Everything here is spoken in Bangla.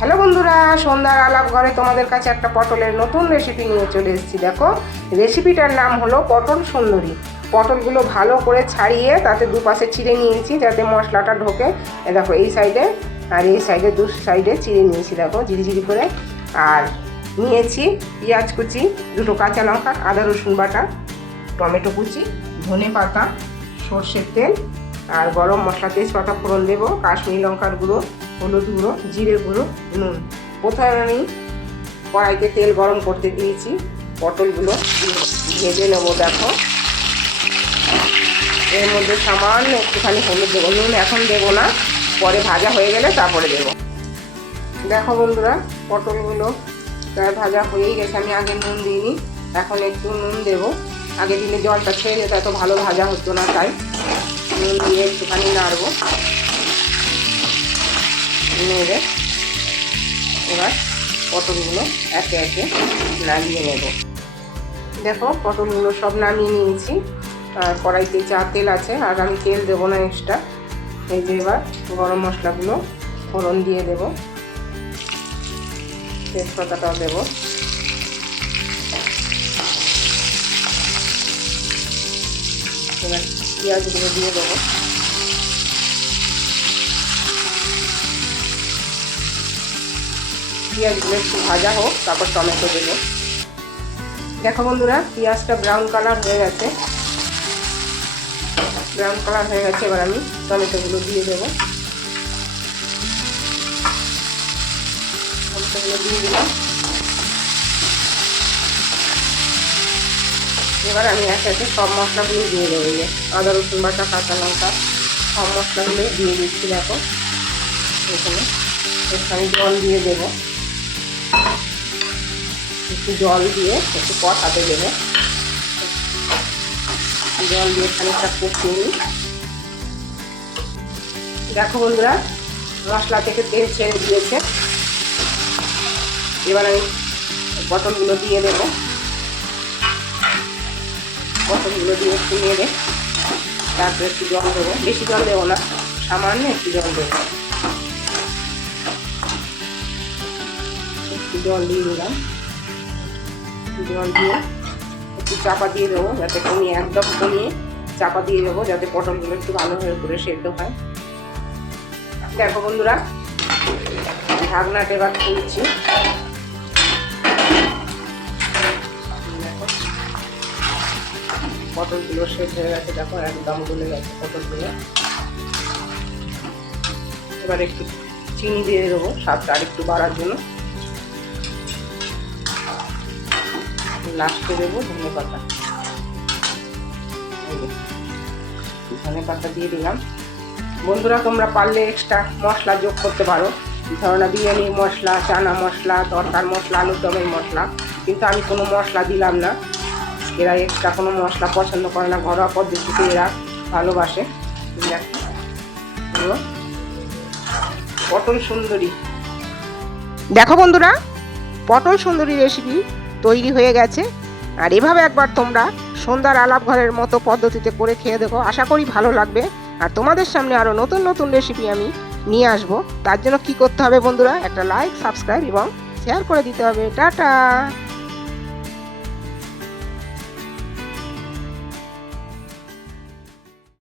হ্যালো বন্ধুরা, সন্ধ্যার আলাপ ঘরে তোমাদের কাছে একটা পটলের নতুন রেসিপি নিয়ে চলে এসেছি। দেখো, রেসিপিটার নাম হলো পটল সুন্দরী। পটলগুলো ভালো করে ছাড়িয়ে তাতে দুপাশে চিড়ে নিয়েছি যাতে মশলাটা ঢোকে। দেখো, এই সাইডে আর এই সাইডে দু সাইডে চিড়ে নিয়েছি, দেখো ঝিরিঝিরি করে। আর নিয়েছি পেঁয়াজ কুচি, দুটো কাঁচা লঙ্কা, আদা রসুন বাটা, টমেটো কুচি, ধনে পাতা, সর্ষের তেল আর গরম মশলা, তেজপাতা ফোড়ন দেবো, কাশ্মীরি লঙ্কার গুঁড়ো, হলুদ গুঁড়ো, জিরে গুঁড়ো, নুন। প্রথমে আমি কড়াইতে তেল গরম করতে দিয়েছি, পটলগুলো ভেজে নেবো। দেখো, এর মধ্যে সামান্য একটুখানি হলুদ দেবো, নুন এখন দেবো না, পরে ভাজা হয়ে গেলে তারপরে দেবো। দেখো বন্ধুরা, পটলগুলো প্রায় ভাজা হয়েই গেছে, আমি আগে নুন দিইনি, এখন একটু নুন দেবো। আগে দিলে জলটা ছেড়ে যেত, এত ভালো ভাজা হতো না, তাই নুন দিয়ে একটুখানি নাড়বো। নেড়ে এবার পটলগুলো একে একে নামিয়ে নেব। দেখো, পটলগুলো সব নামিয়ে নিয়েছি, আর কড়াইতে যা তেল আছে আর আমি তেল দেবো না এক্সট্রা। এই যে এবার গরম মশলাগুলো ফোড়ন দিয়ে দেব, তেজপাতাটাও দেবো। এবার পেঁয়াজগুলো দিয়ে দেবো। পেঁয়াজগুলো একটু ভাজা হোক, তারপর টমেটো দেবো। দেখো বন্ধুরা, পেঁয়াজটা ব্রাউন কালার হয়ে গেছে, এবার আমি টমেটোগুলো দিয়ে দেবো। টমেটোগুলো দিয়ে দিলাম। এবার আমি একে একে সব মশলাগুলো দিয়ে দেবো। আদা রসুন বাটা, কাঁচা লঙ্কা, সব মশলাগুলো দিয়ে দিচ্ছি। দেখো, এখানে আমি জল দিয়ে দেবো, একটু জল দিয়ে একটু কষাতে দেবো। জল দিয়ে খানিকটা কষিয়ে নিই। দেখো বন্ধুরা, মশলা থেকে তেল ছেড়ে দিয়েছে, এবার আমি পটলগুলো দিয়ে দেবো। পটলগুলো দিয়ে একটু নেড়ে তারপরে একটু জল দেবো, বেশি জল দেবো না, সামান্য একটু জল দেবো। একটু জল দিয়ে দিলাম, জল দিয়ে একটু চাপা দিয়ে দেবো, যাতে কমিয়ে একদম কমিয়ে চাপা দিয়ে দেবো, যাতে পটলগুলো একটু ভালোভাবে করে সেদ্ধ হয়। দেখো বন্ধুরা, ঢাকনাটা এবার খুলছি। দেখো, পটলগুলো সেদ্ধ হয়ে গেছে, দেখো একদম গলে গেছে পটলগুলো। এবার একটু চিনি দিয়ে দেবো স্বাদটা আর একটু বাড়ার জন্য। লাস্টে দেবো ধনে পাতা, ধনে পাতা দিয়ে দিলাম। বন্ধুরা, তোমরা পারলে এক্সট্রা মশলা যোগ করতে পারো, ধরো বিরিয়ানির মশলা, চানা মশলা, তরকার মশলা, আলুর দমের মশলা, কিন্তু আমি কোনো মশলা দিলাম না। এরা এক্সট্রা কোনো মশলা পছন্দ করে না, ঘরোয়া পদ্ধতিতে এরা ভালোবাসে। পটল সুন্দরী। দেখো বন্ধুরা, পটল সুন্দরী রেসিপি তৈরি হয়ে গেছে। আর এভাবে একবার তোমরা সন্ধ্যার আলাপ ঘরের মতো পদ্ধতিতে করে খেয়ে দেখো, আশা করি ভালো লাগবে। আর তোমাদের সামনে আরও নতুন নতুন রেসিপি আমি নিয়ে আসবো। তার জন্য কি করতে হবে বন্ধুরা, একটা লাইক, সাবস্ক্রাইব এবং শেয়ার করে দিতে হবে। টাটা।